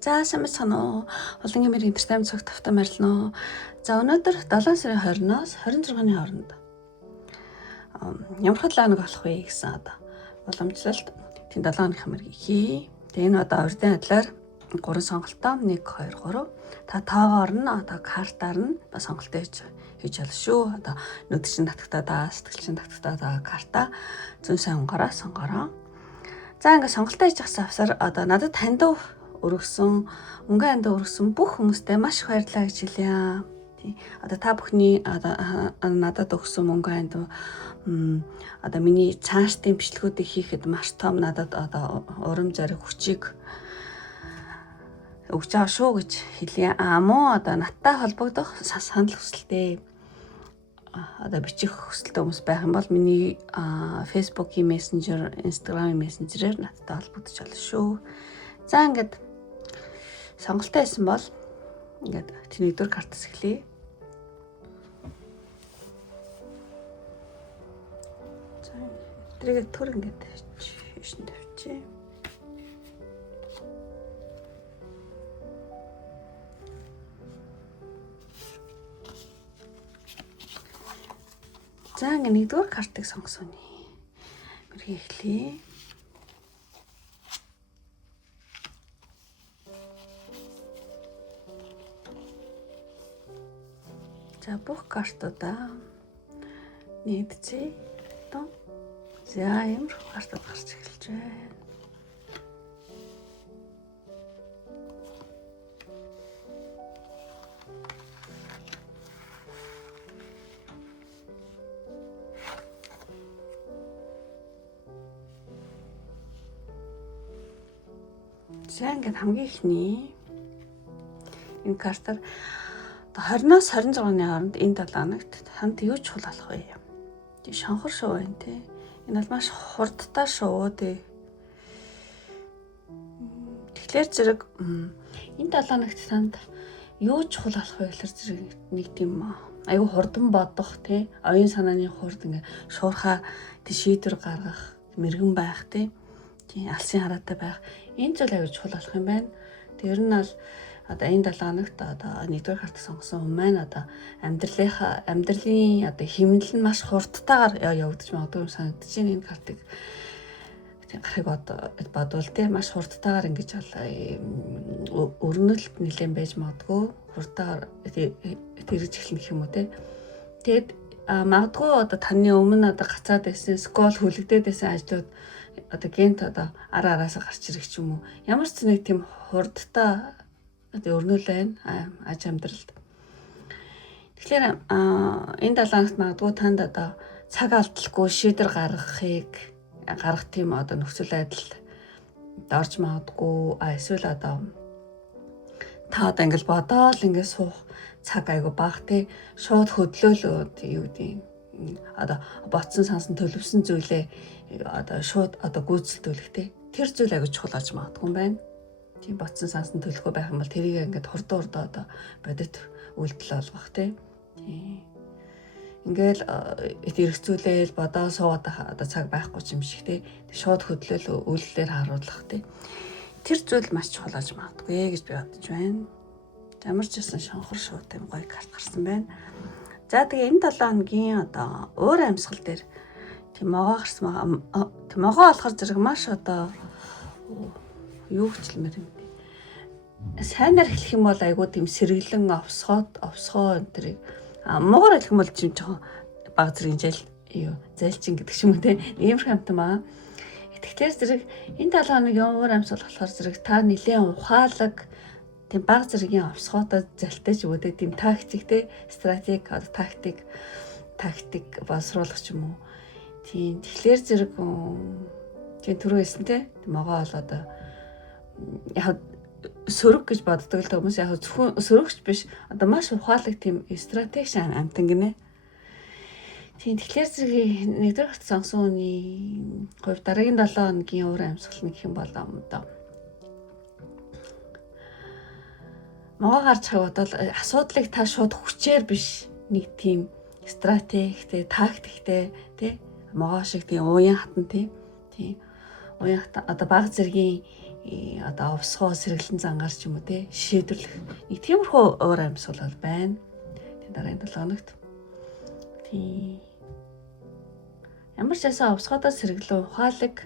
За сайн байна уу? Улангийн мэрийн интертайм цогт тавтан марлно. За өнөөдөр 7 сарын 20-оос 26-ны хооронд ямар хөдлөөг болох вэ гэсэн уламжлалт тийм 7 хоногийн мэрийг хий. Тэгээ энэ урдын адилаар 3 сонголтоо 1 2 3 та тоогоор нь картаар нь сонголтоо хийж болно шүү. Нүд чинь татагтаа сэтгэл чинь татагтаа карта зүүн сайн сонгороо. За ингээд сонголтоо хийж авсаар надад танд өргөсөн өнгөн анд өргөсөн бүх хүмүүстээ маш их баярлалаа гэж хэлье. Тий. Та бүхний надад өгсөн өнгөн анд миний цаашдын бичлэгүүдийг хийхэд маш том надад урам зориг хүчийг өгч байгаа шүү гэж хэлье. Мөн надтай холбогдох санал хүсэлтэй бичих хүсэлтэй хүмүүс байх юм бол миний Facebook-ийн мессенжер, Instagram-ийн мессенжерээр надтай холбогдож болно шүү. За ингээд сонголтоо хийсэн бол ингээд чиний дөр картас эхлэе. За тэрийг төр ингээд шин тавьчих. За ингээд нэгдүгээр картыг сонгосон нь. Мэрхий эхлэе. За бүх картуудаа нэгдчихье. За ямар картууд гарч эхэлж байна. За ингээд хамгийн ихний энэ картаар 20-оос 26-ны хооронд энэ 7 хоногт танд юу чухал болох вэ? Тий шанхар шоу байна тий. Энэ бол маш хурдтай шоу тий. Тэгэхээр зэрэг энэ 7 хоногт танд юу чухал болох вэ гэхээр зэрэг нэг тийм аюу хурдан бодох тий. Оюун санааны хурд ингээ шуурхаа тий шийдвэр гаргах, мэрэгэн байх тий. Тий алсын хараатай байх. Энэ зүйл аюу чухал болох юм байна. Тэр нь бол энэ 7 хоногт нэгдүгээр карт сонгосон хүмүүс маань амьдралын хэмнэл нь маш хурдтайгаар явагдаж магадгүй юм санагдаж байна. Энэ картыг гарахыг бодвол тий маш хурдтайгаар ингэж өрнөлт нэлээд байж магадгүй хурдтайгаар тэрж эхлэх юм уу тий. Тэгэд магадгүй таны өмнө гацаад байсан скол хүлэгдээд байсан ажлууд гэнт араасаа гарч ирэх ч юм уу. Ямар ч нэг тийм хурдтай өрнөл байна аж амьдралд. Тэгэхээр энэ 7 хоногт магадгүй танд цаг алдалгүй шийдвэр гаргах тийм нөхцөл байдал орж магадгүй эсвэл та ингээл бодоол ингээд суух цаг айгу бага тий шууд хөдлөөл юу гэдэг ботсон сансан төлөвсөн зүйлээ шууд гүйцэлдүүлэх тий тэр зүйл айгу чухал аж магадгүй юм байна. Тийм ботсон сансан төлөхөө байх юм бол тэрийг ингээд хурдан бодит үйлдэл олгох тий. Ингээл эргэцүүлээл бодоо суугаад цаг байхгүй юм шиг тий. Шууд хөдлөөл үйлдэлээр харуулах тий. Тэр зүйл маш чухал аж магадгүй гэж би бодож байна. Ямар ч байсан шанхар шууд тийм гоё карт гарсан байна. За тэгээ энэ 7 хоногийн өөр амьсгал дээр тийм могоо гарсан байгаа. Тийм могоо болохоор зэрэг маш юу хчлэмэр юм бэ? Сайнаар хэлэх юм бол айгуу тийм сэргэлэн овсгоо энэ тэрийг муугаар хэлэх юм бол чим жоохон баг зэрэг зайлчин гэдэг ч юм уу те иймэрхүү амтан маа. Тэгэхээр зэрэг энэ 7 хоногийн өөр амьсгал болохоор зэрэг та нэлээд ухаалаг тийм баг зэргийн овсгоотой залтайч өгдөг тийм тактик те тактик боловсруулах ч юм уу. Тийм тэгэхээр зэрэг тийм түрүү хэлсэн те могоо болоод яг сөрөг гэж боддог л хүмүүс яг зөвхөн сөрөгч биш маш ухаалаг тийм стратеги амтан гинэ. Тийм тэгэхээр зэрэг нэгдүгээр карт сонгосон хүний хувьд дараагийн 7 хоногийн өөр амьсгал нь гэх юм бол могоо гарч хав бодвол асуудлыг та шууд хүчээр биш нэг тийм стратегтэй тактиктэй тий могоо шиг тийм уян хатан тий уян хатан баг зэргийн одоо овсгоо сэргэлэн зангаар ч юм уу те шийдвэрлэх нэг тиймэрхүү уур амьсгал бол байна. Тэгээ дараагийн 7 хоногт. Тийм. Ямар ч байсан овсгоодоо сэргэлэн ухаалаг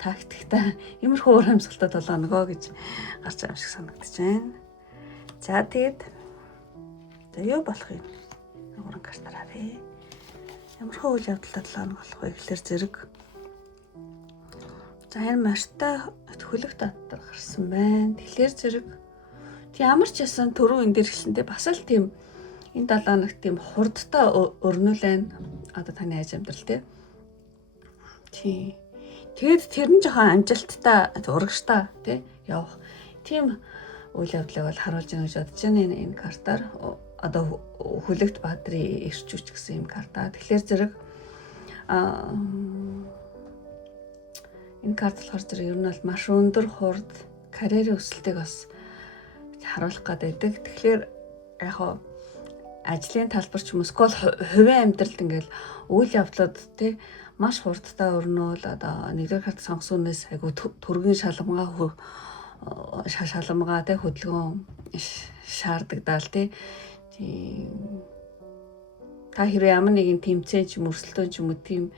тактиктай иймэрхүү уур амьсгалтай 7 хоногоо гэж гарч байгаа юм шиг санагдаж байна. За тэгээд за юу болох юм? Нуран картаараа. Ямархуу үйл явдалтай 7 хоног болох вэ гэхэлэр зэрэг. За энэ мартай хөлөг татвар гарсан байна. Тэгэхээр зэрэг ямар ч ясан түрүү энэ дээр хэлсэнтэй бас л тийм энэ 7 хоногт тийм хурдтай өрнүүлэн одоо таны аж амьдрал тий. Тэгээд тэр нь жоохон амжилттай урагштай тий явах. Тийм үйл явдлыг бол харуулж байгаа гэж бодож байна энэ картаар. Одоо хөлөгт баадрын эрч хүч гэсэн юм карта. Тэгэхээр зэрэг энэ карт болохоор зэрэг ер нь бол маш өндөр хурд карьерийн өсөлтийг бас харуулах гэдэг. Тэгэхээр яг хоо ажлын талбар ч юм уу скол хувийн амьдралд ингээл үйл явдлууд тий маш хурдтай өрнөөл одоо нэгдүгээр карт сонгосоонээс айгу төргийн шалмгаа тий хөдөлгөөн шаарддаг тий. Та хэрэг ямар нэгэн тэмцээн ч мөрсөлтөө ч юм уу тийм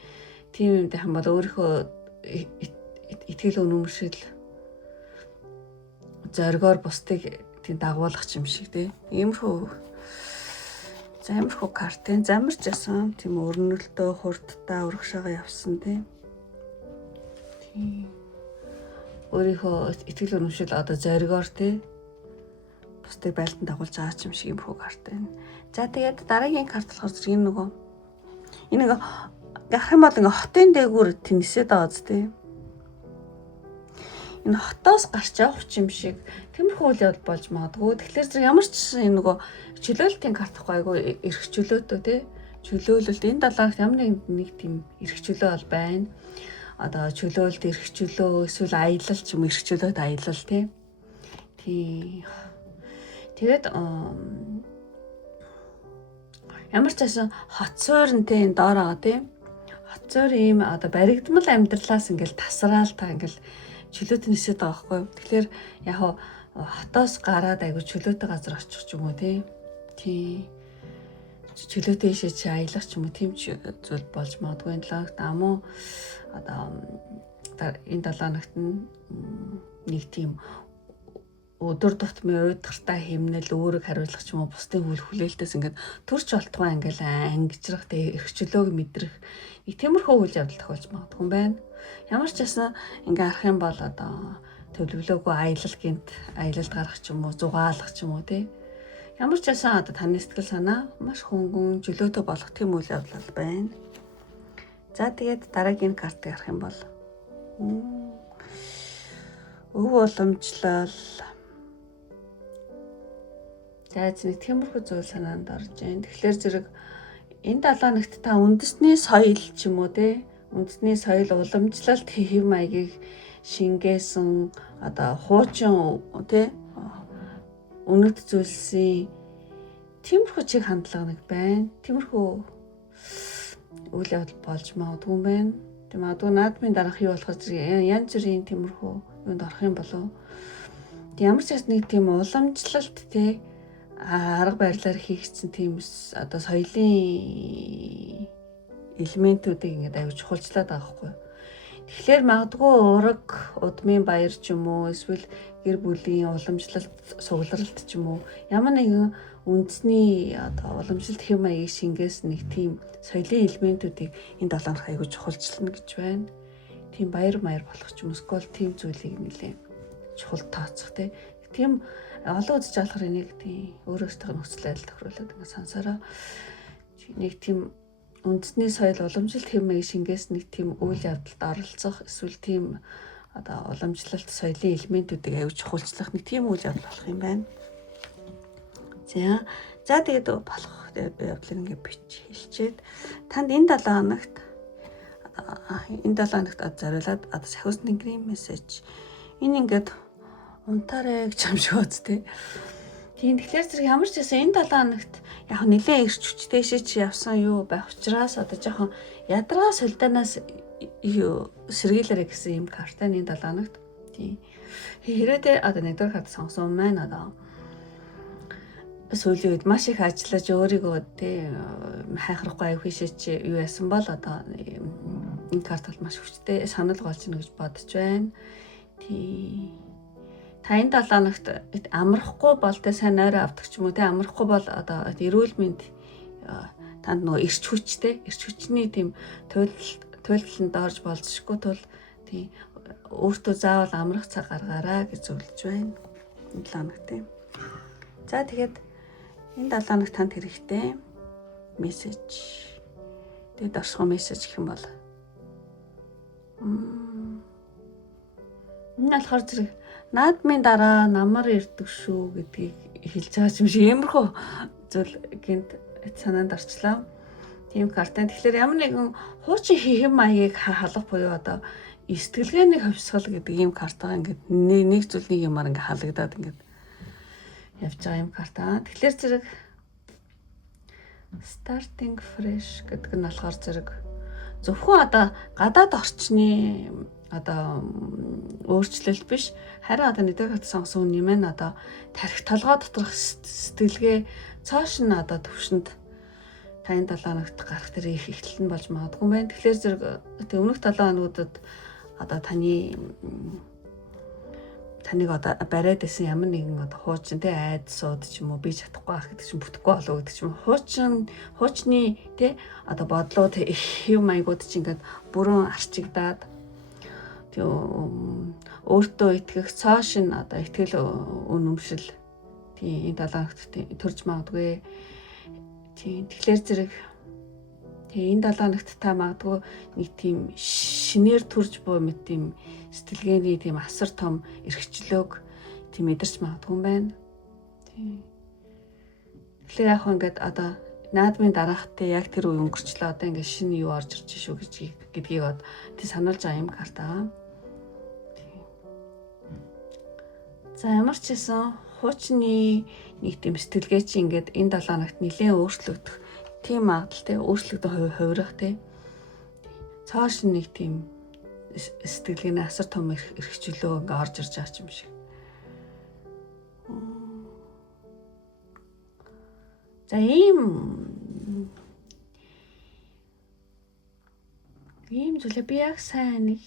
юм дэхэн бол өөрийнхөө итгэл үнэмшил зоригоор бусдыг тийм дагуулах юм шиг тий. Иймэрхүү картын замарч ясан тийм өрнөлтөө хурдтай урагшаага явсан тий. Өөрийнхөө итгэл үнэмшил одоо зоригоор тий бусдыг байлдан дагуулж байгаа юм шиг иймэрхүү карт байна. За тэгээд дараагийн карт болохоор зэрэг энэ нэг гэх юм бол ингээ хотын дээгүүр тэнэсээд байгаа зү тий. Энэ хотоос гарч явах юм шиг тиймэрхүү үйл явдал болж магадгүй. Тэгэхээр зэрэг ямар ч энэ нөгөө чөлөөлтийн карт байхгүй айгу эрх чөлөөтэй тий. Чөлөөлөлт энэ 7 хоногт ямар нэг тийм эрх чөлөө бол байна. Одоо чөлөөлт эрх чөлөө эсвэл аялал ч юм эрх чөлөөт аялал тий. Тэгээд ямар ч байсан хот суурнтэй энэ доор байгаа тий. Хот суур ийм одоо баригдмал амьдралаас ингээл тасраал та ингээл чөлөөт нисээд байгаа байхгүй. Тэгэхээр яг хотоос гараад айгу чөлөөтэй газар очих ч юм уу тий. Чөлөөтэй ишээ чи аялах ч юм уу тийм ч зүйл болж магадгүй. Энэ 7 хоногт амуу одоо энэ 7 хоногт нэг тийм өдөр тутмын уйдгартай хэмнэл өөрийг хариулах ч юм уу бусдын хүлээлтээс ингээд төрч болтгоо ингээл ангижрах тэ эрхчлөөг мэдрэх нэг тиймэрхүү үйл явдал тохиолж магадгүй юм байна. Ямар ч байсан ингээ арах юм бол одоо төлөвлөөгүй аялалд гарах ч юм уу зугаалах ч юм уу тий. Ямар ч байсан одоо таны сэтгэл санаа маш хөнгөн чөлөөтэй болох тийм үйл явдал байна. За тэгээд дараагийн картыг харах юм бол өв уламжлал. За нэг тиймэрхүү зүйл санаанд орж байна. Тэгэхээр зэрэг энэ 7 хоногт та үндэсний соёл ч юм уу те үндэсний соёл уламжлалт хэв маягийг шингээсэн одоо хуучин те үнэт зүйлсийн тиймэрхүү чиг хандлага нэг байна. Тиймэрхүү үйл явдал болж магадгүй юм байна. Тийм магадгүй наадмын дараах юу болох зэрэг янз бүрийн тиймэрхүү юунд орох юм болов. Ямар ч нэг тийм уламжлалт те арга барилаар хийгдсэн тийм одоо соёлын элементүүдийг ингээд аяж чухалчлаад байгаа хгүй. Тэгэхээр магадгүй ураг, удмын баяр ч юм уу эсвэл гэр бүлийн уламжлалт, сугларалт ч юм уу ямар нэгэн үндэсний одоо уламжлалт хэм маягийг шингээс нэг тийм соёлын элементүүдийг энэ 7 хоног аягүй чухалчлана гэж байна. Тийм баяр болох ч юм уу скол тийм зүйлийг нэлээ чухал тооцох тийм олон үзэж алахар нэг тийм өөрөөсөө нөхцөл байдал тохируулаад ингээд сансараа нэг тийм үндэсний соёл уламжлалт хэм маяг шингээс нэг тийм үйл явдалд оролцох эсвэл тийм одоо уламжлалт соёлын элементүүдийг аяж чухалчлах нэг тийм үйл явдал болох юм байна. За тэгээд болох явдлыг ингээд хэлчихэд танд энэ 7 хоногт зориулаад одоо сахиус тэнгэрийн мессеж энэ ингээд унтаарэ гэж юм шиг үз тээ. Тийм тэгэхээр зэрэг ямар ч байсан энэ 7 хоногт яг нэлээд ирч хүчтэй чи явсан юу байх учраас одоо жоохон ядраа солиданаас сэргийлэрэ гэсэн юм карта энэ 7 хоногт. Тийм. Хэрвээ одоо нэгдүгээр карт сонгосон маань одоо сүүлийн үед маш их ажиллаж өөрийгөө тий хайхрахгүй аюу хийшээч юу яасан бол одоо энэ карт бол маш хүчтэй санал болж гэнэ гэж бодож байна. Тий. Та энэ 7 хоногт амрахгүй бол тэ сайн нойроо авдаг ч юм уу тэ амрахгүй бол одоо эрүүл мэнд танд нөгөө эрч хүчний тийм туйлдланд орж болзошгүй тул тий өөртөө заавал амрах цаг гаргаарай гэж зөвлөж байна. Энэ 7 хоногт тийм. За тэгээд энэ 7 хоногт танд хэрэгтэй мессеж. Тэгээд оршихуй мессеж гэх юм бол энэ болохоор зэрэг наадмын дараа намар ирдэг шүү гэдгийг хэлж байгаа юм шиг иймэрхүү зүйл гинт санаанд орчлоо. Тийм картын. Тэгэхээр ямар нэгэн хуучин хэхэм маягийг халах буюу одоо сэтгэлгээний хөвсгөл гэдэг ийм картаа ингээд нэг зүйл нэг юмар ингээд халагдаад ингээд явж байгаа юм карта. Тэгэхээр зэрэг starting fresh гэдэг нь болохоор зэрэг зөвхөн одоо гадаад орчны одоо өөрчлөлт биш харин одоо нэгдүгээр карт сонгосон юм ээ одоо тарих толгой доторх сэтгэлгээ цааш нь одоо төвшөнд тань 7 хоногт гарах тэр их ихтэл нь болж магадгүй байна. Тэгэхээр зэрэг өмнөх 7 хоногудад одоо таныг одоо бариад исэн ямар нэгэн одоо хуучин тий айд сууд ч юм уу би чадахгүй ах гэдэг чинь бүтэхгүй болов гэдэг ч юм хуучны тий одоо бодлууд их юм маягууд чинь ингээд бүрэн арчигдаад тий өөртөө итгэх цааш нь одоо итгэл үнэмшил тий энэ 7 хоногт төрж магадгүй тий тэгэхээр зэрэг тий энэ 7 хоногт та магадгүй нэг тийм шинээр төрж буй мэт тийм сэтгэлгээний тийм асар том эрхчлөөг тийм мэдэрч магадгүй юм байна. Тий. Тэгэхээр яг ингээд одоо наадмын дараах тий яг тэр үе өнгөрчлөө одоо ингээд шинэ юу орж ирж шүү гэдгийг бод тий сануулж байгаа юм карта. Тий. За ямар ч хэсэн хуучны нэг тийм сэтгэлгээ чи ингээд энэ 7 хоногт нэлээд өөрчлөгдөх тийм магадaltaй өөрчлөгдөн хувирах тий. Цааш нэг тийм сэтгэлгээний асар том эрхчлөө ингээ орж ирж байгаа юм шиг. За ийм зүйлээ би яг сайн нэг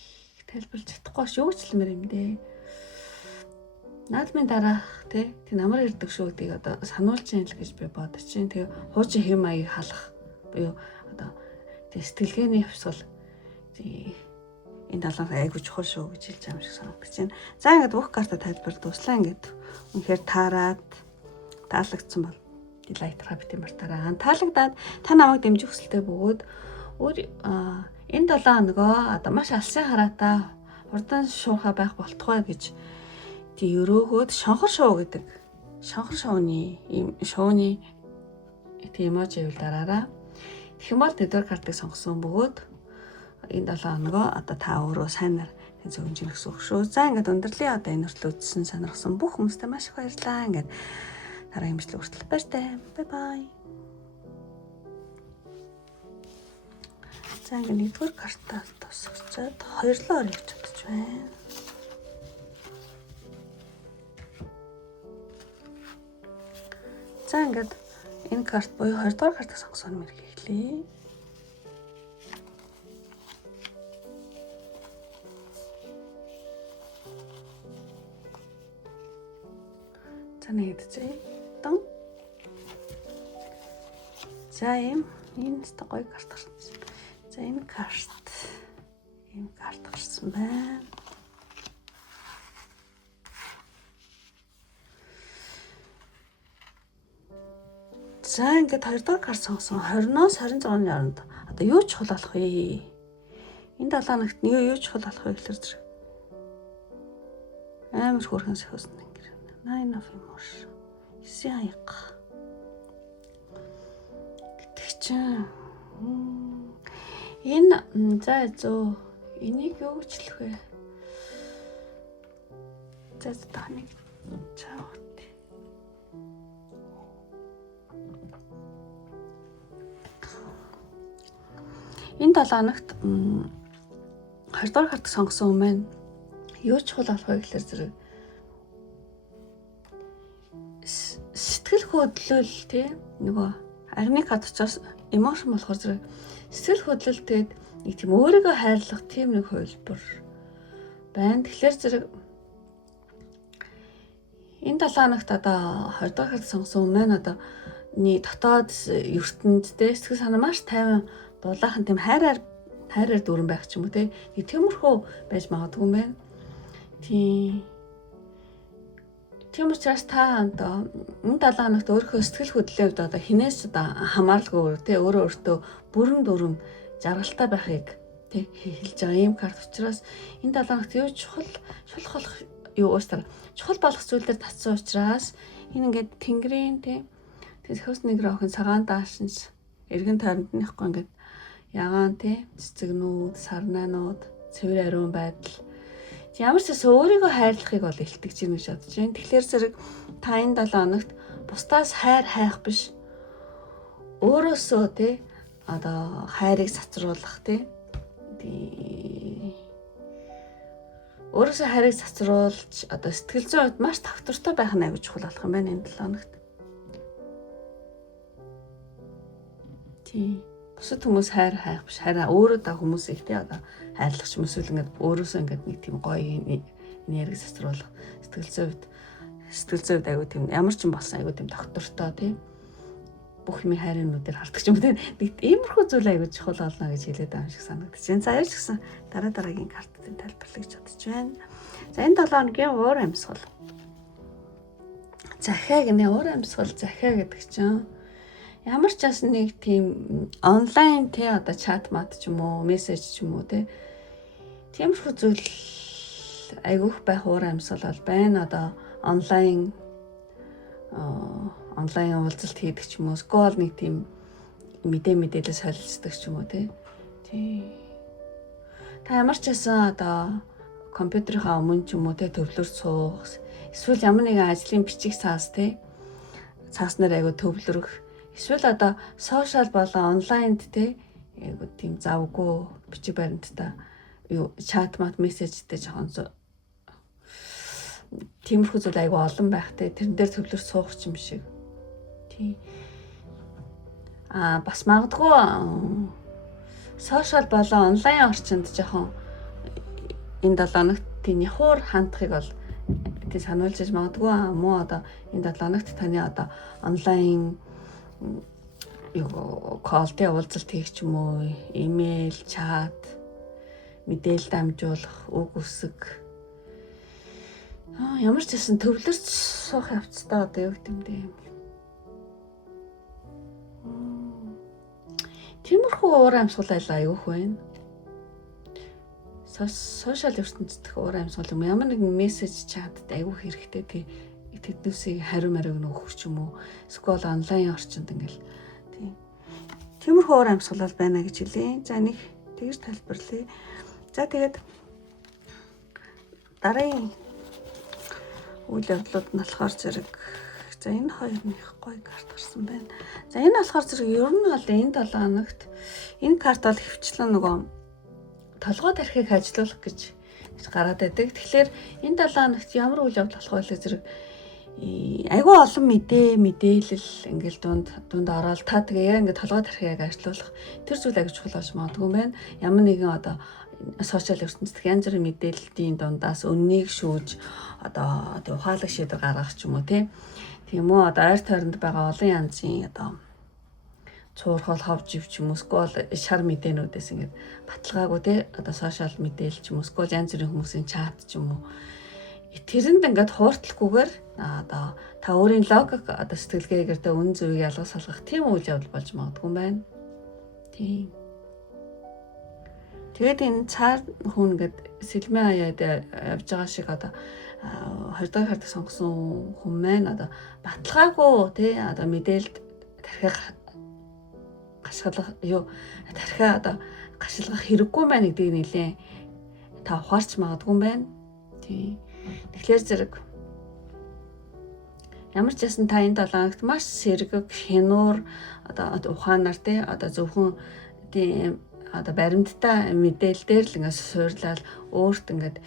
тайлбарлаж чадахгүй ш юу ч хэлмээр юм дээ. Наадмын дараах тий намар ирдэг шүү гэдгийг одоо сануулж яах гэж би бодож чинь тэгээ хуучин хэм маягийг халах буюу одоо тий сэтгэлгээний хөвсгөл тий энэ 7 айгуу чухал шүү гэж хэлж байгаа юм шиг санагдаж байна. За ингээд бүх карта тайлбар дуслаа ингээд үнэхээр таалагдсан бол лайк битэн мартаарай. Таалагдаад та намайг дэмжих хүсэлтэй бөгөөд энэ 7 хоногоо одоо маш алсын хараатай хурдан шуурхай байх болтугай гэж тий өрөөгөөд шонхор шоу гэдэг шонхор шоуны шоуны тий эможи явуулаарай. Тэгэх юм бол нэгдүгээр картыг сонгосон бөгөөд энэ 7 хоногоо одоо та өөрөө сайнаар зөвхөн гэсэн үг шүү. За ингээд өндөрлөө одоо энэ хүртэл үзсэн сонирхсан бүх хүмүүстээ маш их баярлалаа. Ингээд дараагийн бичлэг хүртэл баяртай. Бай бай. За ингээд нэгдүгээр картаа тусгацаад хоёрлоо орё гэж бодож байна. За ингээд энэ карт буюу 2 дугаар картыг сонгосон юм хэлье. За нэгдэжээ. Дон. За энэ гоё карт гарсан. За энэ карт гарсан байна. За ингээд 2 дугаар карт сонгосон 20-оос 26-ны хооронд одоо юу чухал болох вэ? Энэ 7 хоногт юу чухал болох вэ гэхээр зэрэг амар хөөрхөн сөхөсөн юм. 9 of emotion. Сяйг. Гэдэг чинь энэ за зөө энийг юу гэж хэлэх вэ? За таныг чаавт. Энэ 7 хоногт 2 дугаар карт сонгосон юм байна. юу чухал болох вэ гэхээр зэрэг сэтгэл хөдлөл тий нөгөө агны хад учраас эмошн болохоор зэрэг сэтгэл хөдлөл тэгээд нэг тийм өөрийгөө хайрлах тийм нэг хувилбар байна. Тэгэхээр зэрэг энэ 7 хоногт одоо 20 дахь хад сонгосон маань одоо дотоод ертөндтэй сэтгэл санаа маш тайван дулаахан тийм хайраар дүүрэн байх ч юм уу те. Тиймэрхүү байж магадгүй юм байна. Тийм учраас та одоо энэ 7 хоногт өөрийнхөө сэтгэл хөдлөлийн хувьд одоо хинээс одоо хамааралгүй те өөрөө өөртөө бүрэн дүрэн жаргалтай байхыг те хэлж байгаа юм карт учраас энэ 7 хоногт юу чухал болох чухал болох зүйлээр татсан учраас энэ ингээд тэнгэрийн те тэсхөөс нэг рохын цагаан даашинс эргэн тойрондныхгүй ингээд ягаан те цэцэгнүүд сарнаанууд цэвэр ариун байдал ямар ч гэсэн өөрийгөө хайрлахыг бол илтгэж ийн гэж бодож байна. Тэгэхээр зэрэг та энэ 7 хоногт бусдаас хайр хайх биш өөрөөсөө те одоо хайрыг сацруулах те өөрөөсөө хайрыг сацруулж одоо сэтгэл зүйн хувьд маш тогтвортой байх нь аягүй чухал болох юм байна энэ 7 хоногт. Бусад хүмүүс хайр хайх биш хараа өөрөө та хүмүүсийг те одоо хайрлах ч юм эсвэл ингээд өөрөөсөө ингээд нэг тийм гоё энерги сацруулах сэтгэл зүйд аягүй тийм ямар ч юм болсон аягүй тийм доктортой тий бүх юмыг хайрын нүдээр хардаг ч юм те нэг иймэрхүү зүйл аягүй чухал болно гэж хэлээд байгаа юм шиг санагдаж байна. За яаж гисэн дараагийн картын тайлбарлая гэж бодож байна. За энэ 7 хоногийн уур амьсгал. Захиа гэдэг чинь ямар ч бас нэг тийм онлайн те одоо чат мат ч юм уу мессеж ч юм уу те тиймэрхүү зүйл айгүйх байх уур амьсгал бол байна. Одоо онлайн уулзалт хийдэг ч юм уу скол нэг тийм мэдээлэл солилцдог ч юм уу те та ямар ч байсан одоо компьютерийнхаа өмнө ч юм уу те төвлөрч суух эсвэл ямар нэгэн ажлын бичиг цаас те цааснаар айгу төвлөрөх эсвэл одоо сошиал болон онлайнд те айгу тийм завгүй бичиг баримттай юу чат мат мессежтэй жоохон тиймэрхүү зүйл айгу олон байх те тэрэн дээр төвлөрч суух юм шиг бас магадгүй сошиал болон онлайн орчинд жоохон энэ 7 хоногт тийм нихур хандахыг бол тий сануулж магадгүй муу одоо энэ 7 хоногт таны одоо онлайн колтэй уулзалт хийх ч юм уу имэйл чат мэдээлэл дамжуулах үг үсэг ямар ч гэсэн төвлөрч суух явцдаа одоо юу гэдэг юм бэ тиймэрхүү уур амьсгал аюух байна. Сошиал ертөнцийн уур амьсгал юм ямар нэгэн мессеж чатд аюух хэрэгтэй тэднүүсийг хариу өгөх ч юм уу эсвэл онлайн орчинд ингээл тиймэрхүү уур амьсгал байна гэж хэлээ. За нэг тэгж тайлбарлая. За тэгээд дараагийн үйл явдлууд нь болохоор зэрэг за энэ хоёр нэг гоё карт гарсан байна. За энэ болохоор зэрэг ер нь бол энэ 7 хоногт энэ карт бол хвчлэн нөгөө толгой тархийг ажилуулах гэж гараад байдаг. Тэгэхээр энэ 7 хоногт ямар үйл явдал болох вэ зэрэг айгүй олон мэдээлэл ингээл дунд ороод та тэгээ яг ингээд толгой тархийг ажилуулах тэр зүйл аяг чухал болж магадгүй байна. Ямар нэгэн одоо сошиал ертөнцийн янз бүрийн мэдээллийн дундаас үннийг шүүж одоо ухаалаг шийдвэр гаргах ч юм уу тийм үү одоо ойр тойронд байгаа олон янзын одоо цуурхал ховж ивч юм уу скол шар мэдээнүүдээс ингээд баталгаагүй тий одоо сошиал мэдээлэл ч юм уу скол янз бүрийн хүмүүсийн чат ч юм уу тэрэнд ингээд хууртлахгүйгээр одоо та өөрийн логик одоо сэтгэлгээгээр тэ үн зөвийг ялгаж салгах тийм үйл явдал болж магадгүй байна. Тийм. Тэгээд энэ цаар хүн ингээд сэлмэн хаяад явж байгаа шиг одоо 20 дахь хартыг сонгосон хүн маань одоо баталгаагүй тий одоо мэдээлэлд тархих гашгалах тархиа одоо гашилгах хэрэггүй байна гэдгийг нэлээ та ухаарч магадгүй юм байна. Тий. Тэгэхээр зэрэг ямар ч ясан та энэ 7 хоногт маш сэргэг хянуур одоо ухаанаар тий одоо зөвхөн тийм одоо баримттай мэдээлэлээр л ингээд суурлал өөрт ингээд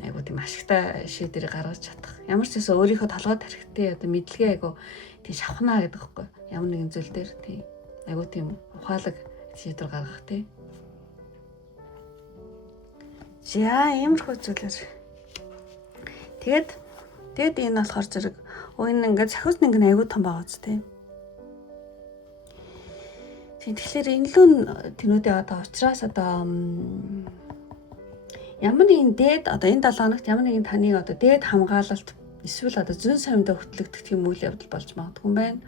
айгуу тийм ашигтай шийдвэрийг гаргаж чадах. Ямар ч гэсэн өөрийнхөө толгойд хэрэгтэй одоо мэдлэгээ айгуу тийм шавхнаа гэдэг байхгүй. Ямар нэгэн зүйл дээр тийм айгуу тийм ухаалаг шийдвэр гаргах тий. За иймэрхүү зүйлэр. Тэгээд энэ болохоор зэрэг энэ ингээд сахиус нэг айгуу том байгаа ч тий. Тэгэхээр энэ лүүн тэнүүдээ одоо уучраас одоо ямар нэгэн дээд одоо энэ 7 хоногт ямар нэгэн таныг одоо дээд хамгаалалт эсвэл одоо зүүн совиндоо хөтлөгдөх тийм үйл явдал болж магадгүй юм байна.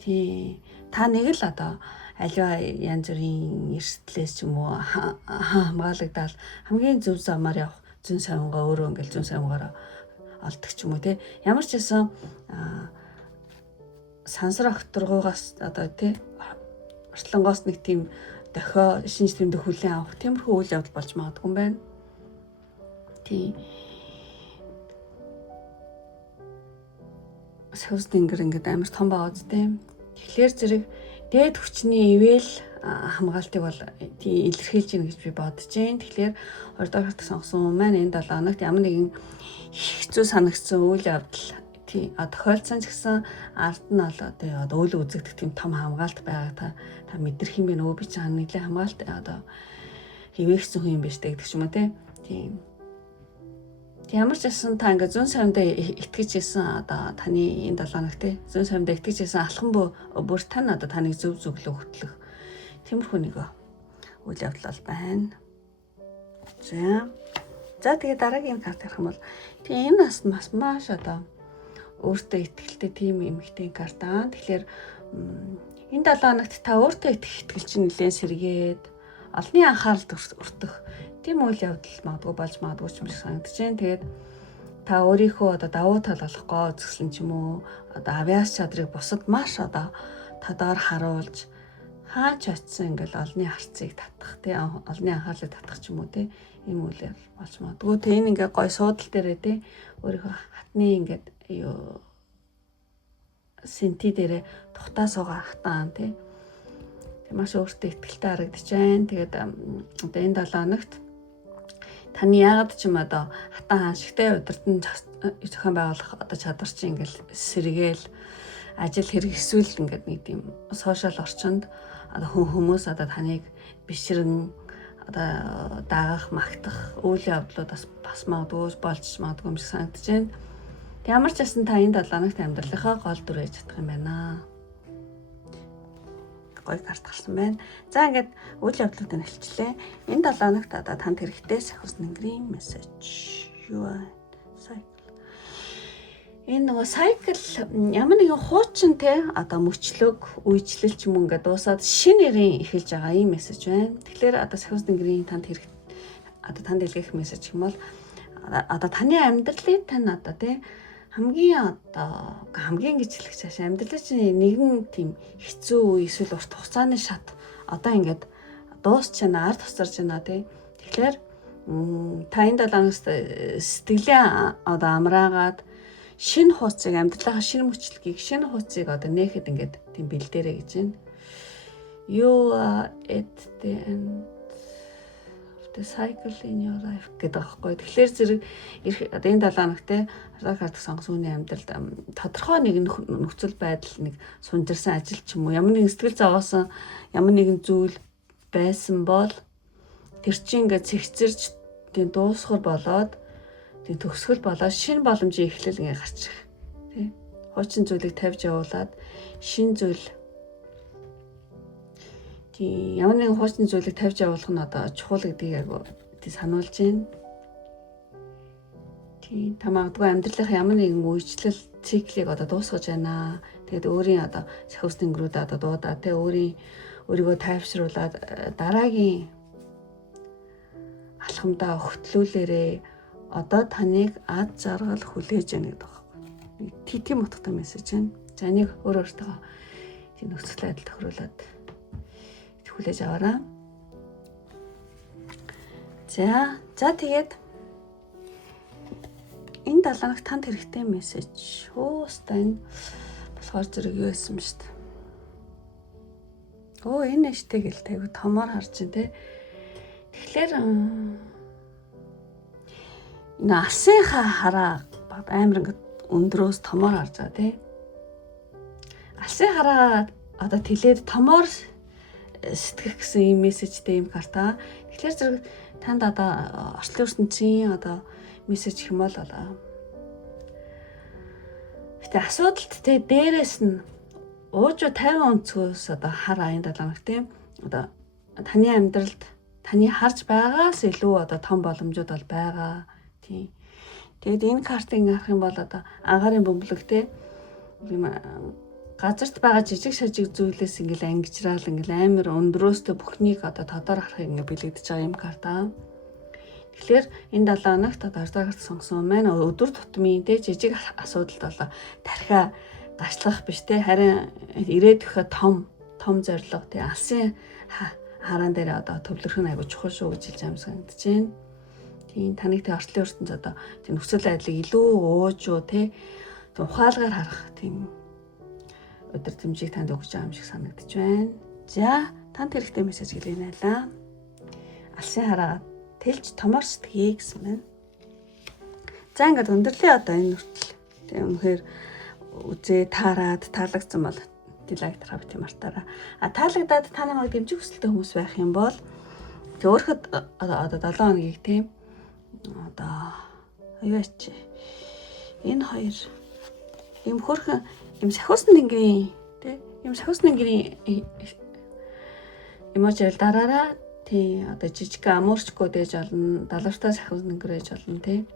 Тий. Та нэг л одоо аливаа янз бүрийн эрсдлээс ч юм уу хамгаалагдаад хамгийн зөв замаар явах зүүн совингоо өөрөө ингээл зүүн совингоор олдог ч юм уу тий. Ямар ч байсан сансар огторгоогоос одоо тий орчлонгоос нэг тийм дохио шинж тэмдэг хүлээн авах тиймэрхүү үйл явдал болж магадгүй юм байна. Тий. Сахиус тэнгэр ингээд амар том байгаа үстэй. Тэгэхээр зэрэг дээд хүчний ивэл хамгаалтыг бол тий илэрхийлж гин гэж би бодож байна. Тэгэхээр 2 дахь хартаг сонгосон маань энэ 7 хоногт ямар нэгэн хэцүү санагдсан үйл явдал тий тохиолдсон ч гэсэн ард нь болоо тий одоо үйл үзэгдэх тийм том хамгаалт байгаа та мэдрэх юм бэ нөө би чам нэглээ хамгаалт одоо хивээгсэн хүн юм биш гэдэг ч юм уу тий. Ямар ч гэсэн та ингээд зүүн совиндаа итгэж исэн одоо таны энэ 7 хоногт тий зүүн совиндаа итгэж исэн алхан бүр тань одоо таныг зөв зөвлөө хөтлөх тиймэрхүү нэг үйл явдал байна. За тэгээ дараагийн карт харах юм бол тий энэ бас маш одоо өөртөө итгэлтэй тийм эмэгтэй карта. Тэгэхээр энэ 7 хоногт та өөртөө итгэл чинь нэлээд сэргээд олонний анхааралд өртөх тийм үйл явдал магадгүй болж магадгүй ч юм шиг санагдаж байна. Тэгээд та өөрийнхөө одоо давуу тал олохгоо үзэсгэлэн ч юм уу одоо авиас чадрыг бусад маш одоо тодор харуулж хаач очисон ингээл олонний харцыг татах тий олонний анхаарлыг татах ч юм уу тий ийм үйл явдал болж магадгүй. Тэ энэ ингээ гой суудал дээрээ тий өөрийнхөө хатны ингээд юу сенти дээрээ тухтаа суугаа хатаан тий маш өөртөө итгэлтэй харагдаж байна. Тэгээд одоо энэ 7 хоногт таны яагаад ч юм одоо хатан хаашигтай удирдан зохион байгуулах одоо чадвар чинь ингээл сэргээл ажил хэрэг эсвэл ингээд нэг тийм сошиал орчинд одоо хүмүүс одоо таныг бишрэн одоо дагах магтах үйл явдлууд бас магадгүй болж магадгүй юм шиг санагдаж байна. Ямар ч байсан та энэ 7 хоногт амьдралынхаа гол дүр ээж чадах юм байна. Гой карт гарсан байна. За ингээд үйл явдлуудыг хэлчихлээ. Энэ 7 хоногт одоо танд хэрэгтэй сахиус тэнгэрийн мессеж юу вэ? Энэ нөгөө сайкл ямар нэгэн хуучин те одоо мөчлөг үйлчлэл ч юм ингээд дуусаад шинэ нэрийн эхэлж байгаа ийм мессеж байна. Тэгэхээр одоо сахиус тэнгэрийн танд хэрэг одоо танд илгээх мессеж юм бол одоо таны амьдралыг тань одоо те хамгийн гэж хэлэх цааш амьдралын чинь нэгэн тийм хэцүү үе эсвэл урт хугацааны шат одоо ингээд дуусч байна ард тусарч байна тий. Тэгэхээр та энэ 7 хоногт сэтгэлийн одоо амраагаад шинэ хуудсыг амьдралынхаа шинэ мөчлөгийг шинэ хуудсыг одоо нээхэд ингээд тийм бэлдээрэй гэж байна. You are at the end the cycle in your life гэдэг аахгүй. Тэгэхээр зэрэг одоо энэ 7 хоногт те арга хардах сонгосон хүний амьдралд тодорхой нэг нөхцөл байдал нэг сунжирсан ажил ч юм уу ямар нэгэн сэтгэл зовоосон ямар нэгэн зүйл байсан бол тэр чинь ингээд цэгцэрж тийм дуусгар болоод тийм төгсгөл болоод шинэ боломжийн эхлэл ингээд гарчих тий. Хуучин зүйлийг тавьж явуулаад шинэ зүйл тий ямар нэгэн хуучин зүйлийг тавьж явуулах нь одоо чухал гэдгийг айгу тий сануулж байна. Тий та магадгүй амьдралынхаа ямар нэгэн үйлчлэл циклийг одоо дуусгаж байна. Тэгээд өөрийн одоо сахиус тэнгэрүүдээ одоо дуудаа тий өөрийгөө тайвшруулад дараагийн алхамдаа өгтлүүлээрээ одоо таныг ад жаргал хүлээж яана гэдэг байна. Тийм утгатай мессеж байна. За нэг өөртөө тийм нөхцөл байдал тохируулаад хүлээж аваарай. За тэгээд энэ 7 хоногт танд хэрэгтэй мессеж. Өөстой энэ болохоор зэрэг юу байсан бэ шүү дээ. Энэ нэштэй гэлтэй айгу томоор харж байна те. Тэгэхээр Энэ алсынхаа хараа амар ингээд өндрөөс томоор харж байгаа тий. Алсын хараа одоо тэлээд томоор сэтгэх гэсэн юм мессежтэй юм карта. Тэгэхээр зэрэг танд одоо орчлын ертөнцийн одоо мессеж гэх юм бол гэтээ асуудалт тий дээрээс нь уужуу 50 өнцгөөс одоо хар аян даланах тийм одоо таны амьдралд таны харж байгаас илүү одоо том боломжууд бол байгаа тийм. Тэгэд энэ картыг харах юм бол одоо агаарын бөмбөлөгтэй юм газарт байгаа жижиг шажиг зүйлээс ингээл ангижраал ингээл амар өндрөөстэй бүхнийг одоо тодор харахыг ингээ бэлэгдэж байгаа юм карта. Тэгэхээр энэ 7 хоногт одоо 2 дахь карт сонгосон маань өдөр тутмын те жижиг асуудалд болоо тархиа гарчлах биш те харин ирээд ирэхэд том зорилго те алсын хараан дээр одоо төвлөрөх нь айгу чухал шүү гэж хэлж амсгагдаж байна. Тийм таныг те орчлын ертөнц одоо тийм нөхцөл байдлыг илүү уужуу те ухаалгаар харах тийм өдөр тэмжийг танд өгч байгаа юм шиг санагдаж байна. За танд хэрэгтэй мессеж гэлээ найлаа. Алсын хараа тэлж томор сэтгэе гэсэн байна. За ингээд өндөрлөө одоо энэ хүртэл. Тэгээ үнэхээр үзээ таарад таалагдсан бол дилайк тарах бит мартаараа. Таалагдаад та намайг дэмжих хүсэлтэй хүмүүс байх юм бол тэг өөрөхөд одоо 7 хоногийг тийм одоо аюуч энэ хоёр юм хөрхөн юм сахиусны тэнгэрийн тий юм сахиусны тэнгэрийн эможил дараараа тий одоо жижиг амуурчгоо дээж олно далавртаа сахиусны тэнгэр ээж олно тий.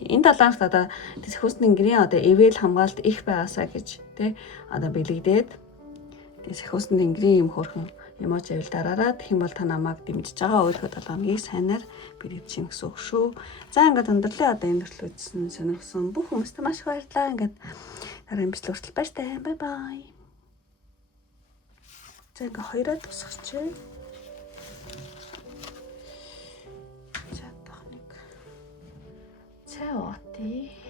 Энэ талаарх одоо сахиусны тэнгэрийн одоо эвэл хамгаалт их байгаасаа гэж тий одоо бэлэгдээд сахиусны тэнгэрийн юм хөрхөн эможил дараараа тэгэх юм бол та намайг дэмжиж байгаа өөрийнхөө 7 хоногийг сайнаар бэлэгдэж гэсэн үг шүү. За ингээд өндөрлөө одоо энэ хүртэл үзсэн сонирхсан бүх хүмүүст маш их баярлалаа. Ингээд дараагийн бичлэг хүртэл баяртай. Бай бай. За ингээд хоёроо тусахч. За тохныг. Цай уутъя.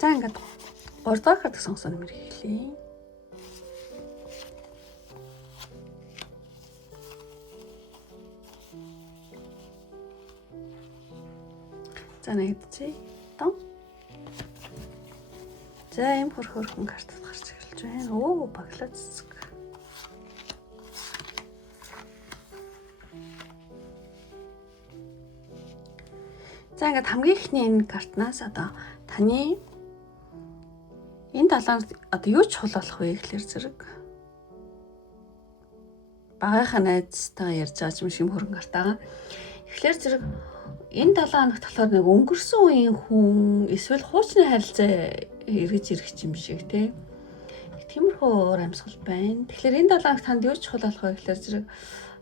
За ингээд 3 дахь карт сонгосон нэмэр хэлье. За нэгдчихье. Том. За ийм хөрхөн картад гарч эхэлж байна. Оо баглаа цэцэг. За ингээд хамгийн ихний энэ картнаас одоо таны энэ талаар одоо юу чухал болох вэ гэхэлэр зэрэг багийнхаа найзтайгаа ярьж байгаа юм шиг хөрөнгө картаа. Тэгэхээр зэрэг энэ 7 хоногт болохоор нэг өнгөрсөн үеийн хүн эсвэл хуучны харилцаа эргэж ирэх юм шиг тий. Тиймэрхүү уур амьсгал байна. Тэгэхээр энэ 7 хоногт танд юу чухал болох вэ гэхэлэр зэрэг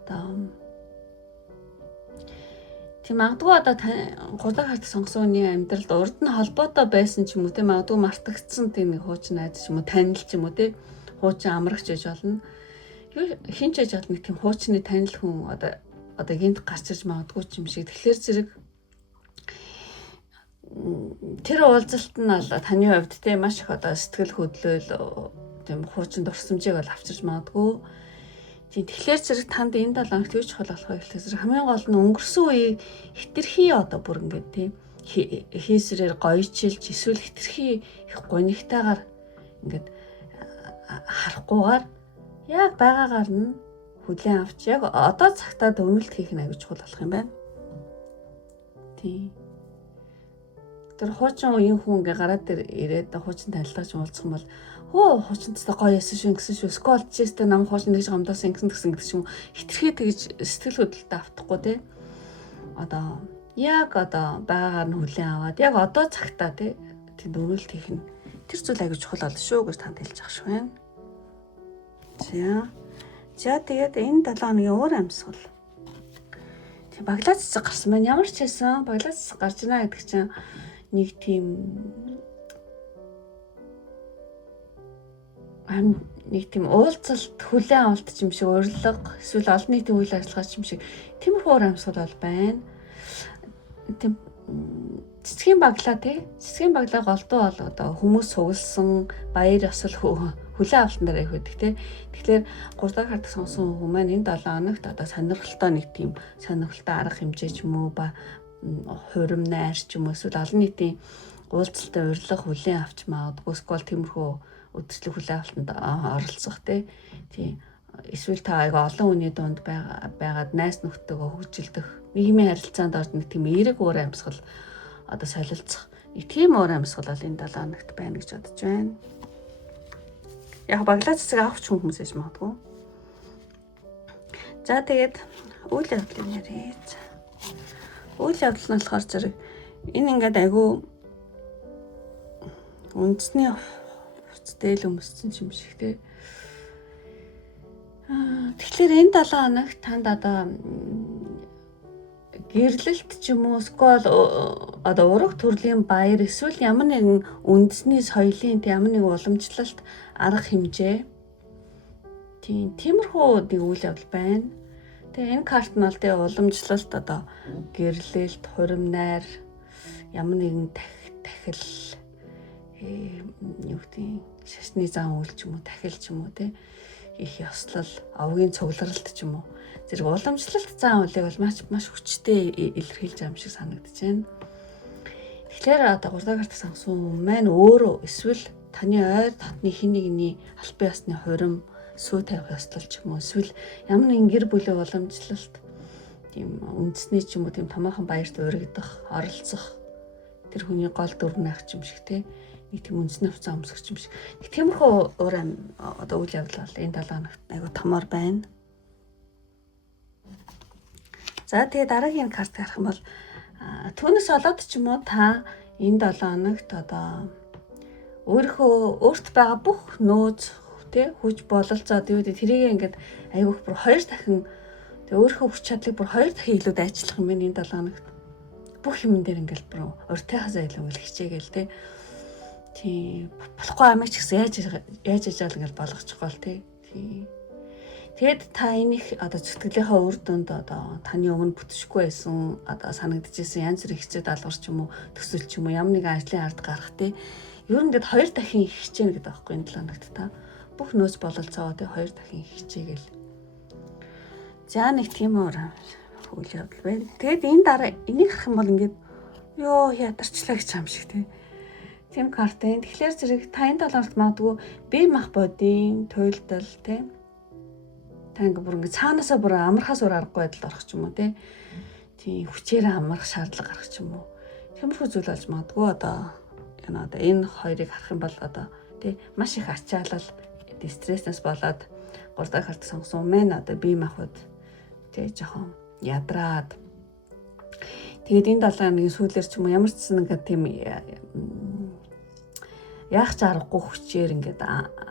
одоо тийм магадгүй одоо 3 дахь карт сонгосон хүний амьдралд урд нь холбоотой байсан ч юм уу те магадгүй мартагдсан тийм нэг хуучин найз ч юм уу танил ч юм уу те хуучин амрагч гэж болно. Хин ч гэж болно тийм хуучны танил хүн одоо гинт гарч ирж магадгүй ч юм шиг. Тэгэхээр зэрэг тэр уулзалт нь бол таны хувьд те маш их одоо сэтгэл хөдлөл тийм хуучин дурсамжийг бол авчирч магадгүй. Тийм тэгэхээр зэрэг танд энэ 7 хоногт юу чухал болох вэ гэхэл зэрэг хамгийн гол нь өнгөрсөн үеийг хитрхи одоо бүр ингээд тийм хийсрээр гоёчилж эсвэл хитрхи их гонигтайгаар ингээд харахгүйгээр яг байгаагаар нь хүлээн авч яг одоо цагтаа дөрмөлт хийх нь аюул чухал болох юм байна. Тийм. Тэр хуучин үеийн хүн ингээ гараад ирээд хуучин танилцаач уулзах юм бол хөө хуучинтай гоё яасан шүү гэсэн шүү. Скол чистэ нам хуучин тэгж гамдасан гэсэн гэдэг юм. Хитрхи тэгж сэтгэл хөдлөлтөд автахгүй те. Одоо яг одоо байгаагаар нь хүлээн аваад яг одоо цагтаа те тийм дөрмөлт хийх нь тэр зүйл аюул чухал болно шүү гэж танд хэлж ах шүү байна. За тэгээд энэ 7 хоногийн өөр амьсгал. Тэг баглаа цэцэг гарсан байна. Ямар ч хэсэн баглаа цэцэг гарч ийна гэдэг чинь нэг тийм уулзалт хүлээн авалт юм шиг урилга эсвэл олон нийтийн үйл ажиллагаа юм шиг тиймэрхүү уур амьсгал бол байна. Тийм цэцгийн баглаа цэцгийн баглаа голдуу бол одоо хүмүүс сугалсан баяр ёслол хүлээн авалтан дээр их байдаг те. Тэгэхээр 3 дахь хардах сонсон хүмүүс маань энэ 7 хоногт одоо сонирхолтой нэг тийм сонирхолтой арга хэмжээ ч юм уу ба хурим найр ч юм уу эсвэл олон нийтийн уулзалтай урилга хүлээн авч магадгүй скол тиймэрхүү үдшилэг хүлээн авалтанд оролцох те. Тийм эсвэл та аяга олон хүний дунд байгаад найс нөхдөөгөө хөгжилдөх нийгмийн харилцаанд орж нэг тийм эерэг уур амьсгал одоо солилцох нэг тийм уур амьсгал бол энэ 7 хоногт байна гэж бодож байна. Яг баглаа цэцэг авах ч хүмүүс ээж магадгүй. За тэгээд үйл явдлын нэрээ. Үйл явдал нь болохоор зэрэг энэ ингээд айгүй үндэсний дээл өмссөн юм шиг те. Тэгэхээр энэ 7 хоногт танд одоо гэрлэлт ч юм уу скол одоо ураг төрлийн баяр эсвэл ямар нэгэн үндэсний соёлын ямар нэг уламжлалт арга хэмжээ тиймэрхүү үйл явдал байна. Тэгээ энэ карт нь бол тэгээ уламжлалт одоо гэрлэлт, хурим найр, ямар нэгэн тахил юу гэдэг шашны зан үйл ч юм уу, тахил ч юм уу те их ёслол, овгийн цугларалт ч юм уу зэрэг уламжлалт зан үйлийг бол маш хүчтэй илэрхийлж байгаа юм шиг санагдаж байна. Тэгэхээр одоо 3 дахь карт сонгосон хүн маань өөрөө эсвэл таны ойр дотны хэн нэгний аль бие усны хурим сүү тавих ёслол ч юм уу эсвэл ямар нэгэн гэр бүлийн уламжлалт тийм үндэсний ч юм уу тийм томоохон баярт урагдах, оролцох тэр хүний гол дүрнэх юм шиг те нэг тийм үндэсний хувцас өмсөх юм шиг. Нэг тиймэрхүү одоо үйл явдал бол энэ 7 хоногт айгу томор байна. За тэгээ дараагийн карт харах юм бол түүнээс олоод ч юм уу та энэ 7 хоногт одоо өөрт байгаа бүх нөөц тэ хүч бололцоод юу гэдэг тэрийг ингээд айгүйх бүр 2 дахин тэгээ өөрийнхөө хүч чадлыг бүр 2 дахин илүү дайчлах юм байна энэ 7 хоногт. Бүх юм дээр ингээд бүр уртайхасаа илүү ингээл хичээгээл тэ. Тийм болохгүй амиг ч гэсэн яаж яжаал ингээд болгочихгоо л тэ. Тэгэд та энийг одоо зүтгэлийнхаа үр дүнд одоо таны өмнө бүтшгүй байсан одоо санагдчихсэн янз бүрийн хэцүү даалгавар ч юм уу төсөл ч юм уу ямар нэгэн ажлын ард гарах те ер нь ингээд 2 дахин их хичээнэ гэдэг аахгүй энэ 7 хоногт та бүх нөөц бололцоо те 2 дахин их хичээгээл. За нэг тийм өөр үйл явдал байна. Тэгэд энэ дараа энийг харах юм бол ингээд ёо ядарчлаа гэж юм шиг те. Тийм карт энэ. Тэгэхээр зэрэг та энэ 7 хоногт магадгүй бие мах бодийн туйлдал те ингээ бүр ингээ цаанаасаа бүр амархаас өөр аргагүй байдалд орох ч юм уу тий хүчээрээ амарх шаардлага гарах ч юм уу тиймэрхүү зүйл болж магадгүй одоо энэ хоёрыг харах юм бол одоо тий маш их ачаалал стресснээс болоод 3 дахь карт сонгосон мэн одоо бие махбод тий жоохон ядраад тэгээд энэ 7 хоногийн сүүлээр ч юм уу ямар ч нэг тийм яах ч аргагүй хүчээр ингээ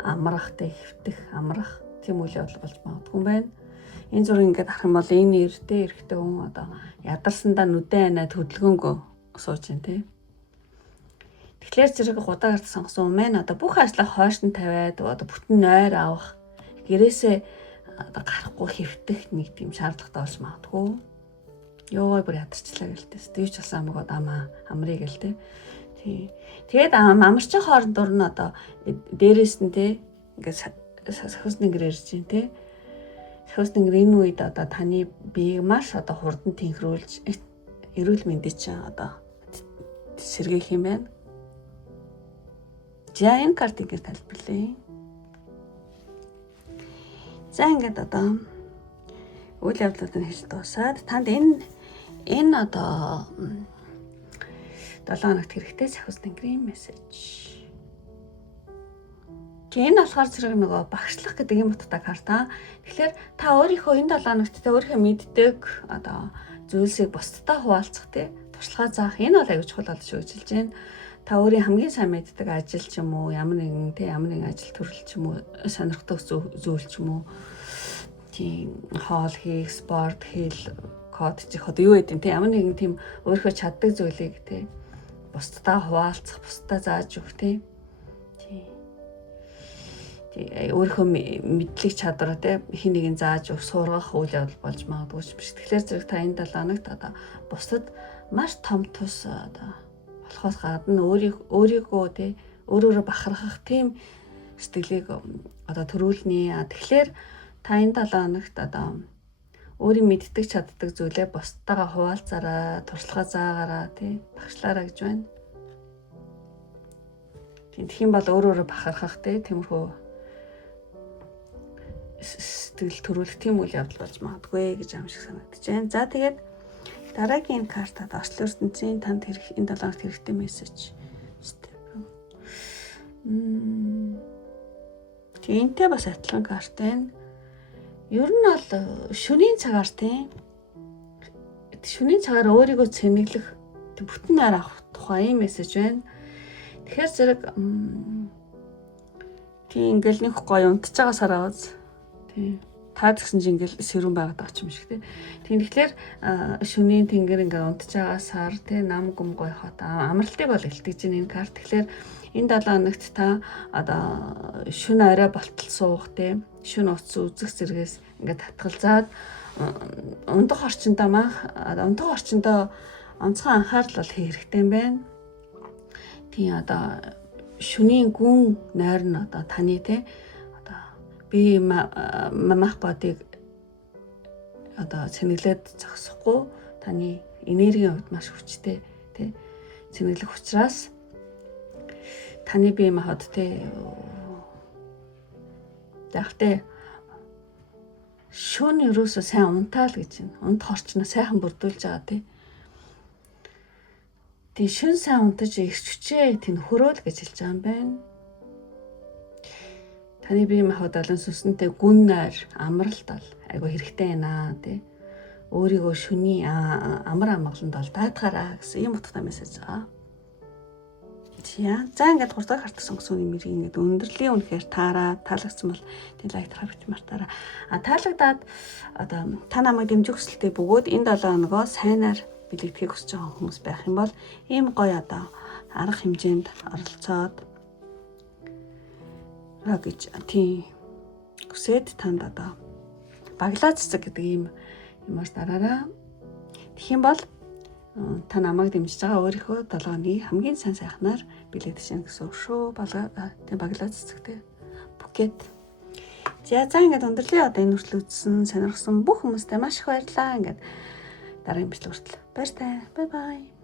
амрах тий хэвтэх амрах тийм үйл явдал болж магадгүй байна. Энэ зургийг ингээд харах юм бол энэ эртээ эрэхтэй хүн одоо ядарсандаа нүдэн анаад хөдөлгөөнгөө сууж байна тий. Тэгэхээр зэрэг гудаа гарт сонгосон юм байна. Одоо бүх ажлаа хойш нь тавиад одоо бүтэн нойр авах гэрээсээ одоо гарахгүй хэвтэх нэг тийм шаардлагатай болж магадгүй. Йоо бүр ядарчлаа гэлтэй. Тэвч болсон амгууд амрыг гэлтэй. Тий. Тэгээд амарчин хоорондор нь одоо дээрээс нь тий ингээд сахиусны гэр ирж байна те. Сахиусны гэр энэ үед одоо таны биеийг маш одоо хурдан тэнхрүүлж эрүүл мэндийг чинь одоо сэргээх юм байна. За энэ картыг тайлбарлая. За ингээд одоо үйл явдлуудыг хэлж дуусаад танд энэ одоо 7 хоногт хэрэгтэй сахиусны гэрийн мессеж. Энэ болохоор зэрэг нөгөө багшлах гэдэг юм утгатай карта. Тэгэхээр та өөрийнхөө энэ 7 хоногт та өөрийнхөө мэддэг одоо зүйлсийг бусдад хуваалцах те туршлагаа заах энэ бол аюул чухал болж шүүжилж байна. Та өөрийн хамгийн сайн мэддэг ажил ч юм уу ямар нэгэн ажил төрөл ч юм уу сонирхдаг зүйл ч юм уу тийм хоол хийх, спорт хийх, код чих одоо юу гэдэг те ямар нэгэн тийм өөрийнхөө чаддаг зүйлийг те бусдад хуваалцах, бусдад зааж өгөх те өөрийнхөө мэдлэг чадвараа те хин нэгэн зааж сургах үйл явдал болж магадгүй ч биш. Тэгэхээр зэрэг та энэ 7 хоногт одоо бусдад маш том тус одоо болохоос гадна өөрийгөө тий өөрөөрөө бахархах тийм сэтгэлийг одоо төрүүлнэ. Тэгэхээр та энэ 7 хоногт одоо өөрийн мэддэг чаддаг зүйлээ бусдаагаа хуваалцаараа, туршлагаа заагаараа тий багшлаараа гэж байна. Тэгэх юм бол өөрөөрөө бахархах тий тиймэрхүү сэтгэл төрүүлэх тийм үйл явдал болж магадгүй гэж амжиг санагдаж байна. За тэгээд дараагийн картад орчлон ертөнцийн танд энэ 7 хоногт хэрэгтэй мессеж. Энтэй бас адилхан карт байна. Ер нь бол шөнийн цагаар тийм шөнийн цагаар өөрийгөө цэнэглэх бүтэн найр авах тухай юм мессеж байна. Тэгэхээр зэрэг тийм ингээл нэг гоё унтж байгаа сар аваз тийм та гэсэн чинь ингээл сэрүүн байгаад байгаа юм шиг тийм. Тэгэхээр шөнийн тэнгэр ингээл унтж байгаа сар тийм нам гум гоё хот амралтыг бол илтгэж байна энэ карт. Тэгэхээр энэ 7 хоногт та одоо шөнө арай болтол суух тийм шөнө утас үзэх зэрэгээс ингээд татгалзаад унтах орчиндоо онцгой анхаарал бол хэрэгтэй юм байна. Тийм одоо шөнийн гүн найр нь одоо таны тийм би мах бодыг одоо цэнэглээд зогсохгүй таны энергийн хувьд маш хүчтэй тий цэнэглэх учраас таны бие махбод тий ягтай шөнө ерөөсөө сайн унтаал гэж байна. Унтах орчноо сайхан бүрдүүлж байгаа тий. Тий шөнө сайн унтаж ирч хүчээ тий хөрөөл гэж хэлж байгаа юм байна. Таны бие махбод олон сүнсэнтэй гүн найр амралт бол айгүй хэрэгтэй байна тий. Өөрийгөө шөнийн амар амгаланд бол даатгаараа гэсэн юм утгатай мессеж байгаа. За ингээд 3 дахь карт сонгосон нэмэрийг ингээд өндөрлөлийн үнэхээр таалагдсан бол тий лайк бит мартаараа. Таалагдаад одоо та намайг дэмжих хүсэлтэй бөгөөд энэ 7 хоногоо сайнаар бэлэгдэхийг хүсэж байгаа хүмүүс байх юм бол ийм гоё одоо арга хэмжээнд оролцоод гэж тий хүсээд танд одоо баглаа цэцэг гэдэг юмар дараараа. Тэгэх юм бол та намайг дэмжиж байгаа өөрийнхөө 7 хоногийн хамгийн сайн сайхнаар бэлэгдэж байна гэсэн үг шүү. Баглаа цэцэгтэй букет. За ингээд өндөрлөө одоо энэ хүртэл үзсэн сонирхсан бүх хүмүүстээ маш их баярлалаа. Ингээд дараагийн бичлэг хүртэл баяртай. Бай бай.